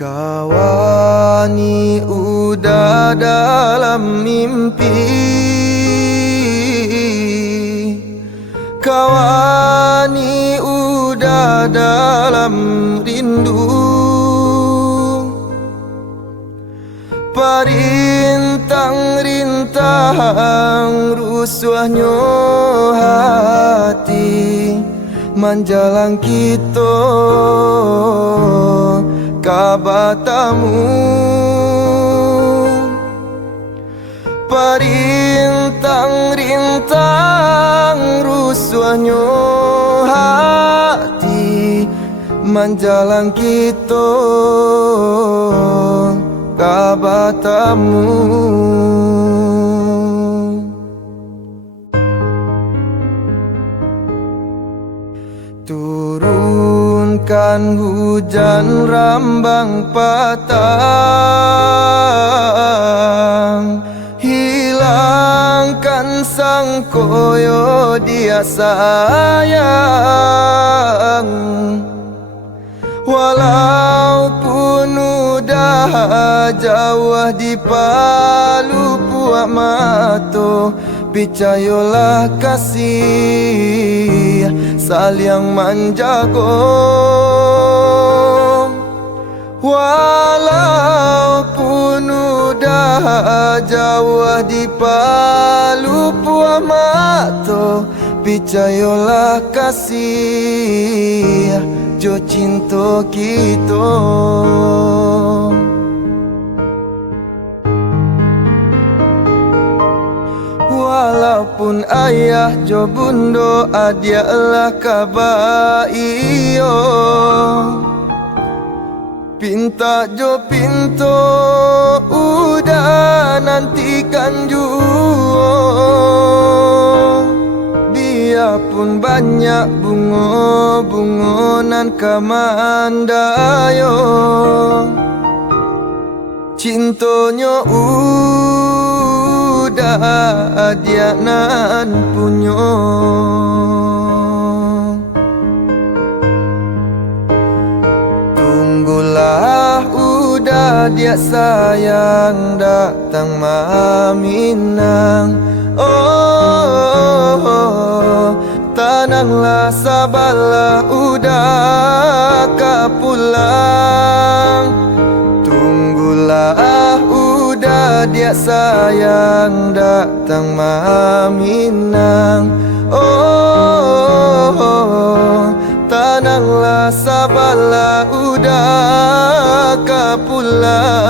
Kawani udah dalam mimpi, kawani udah dalam rindu. Parintang-rintang rusuhnya hati menjalang kita kabatamu. Parintang-rintang rusuhnya hati menjalang kita kabatamu. Turunkan hujan rambang patang, hilangkan sang koyo dia sayang. Walaupun udah jauh di palu puak mato, percayalah kasih saling menjaga. Walaupun udah jauh di palu puak mato, percayalah kasih jo cinta kita. Walaupun ayah jo bundo adialah kabar iyo, pinta jo pinto udah nantikan juo. Biarpun banyak bunga-bunga nan kamandayo, cintonya udah dia nan punyo. Tunggulah udah dia sayang datang maminang. Oh, tenanglah sabarlah udah kapulang. Tunggulah udah dia sayang datang maminang. Oh, tenanglah sabarlah udah kapulang.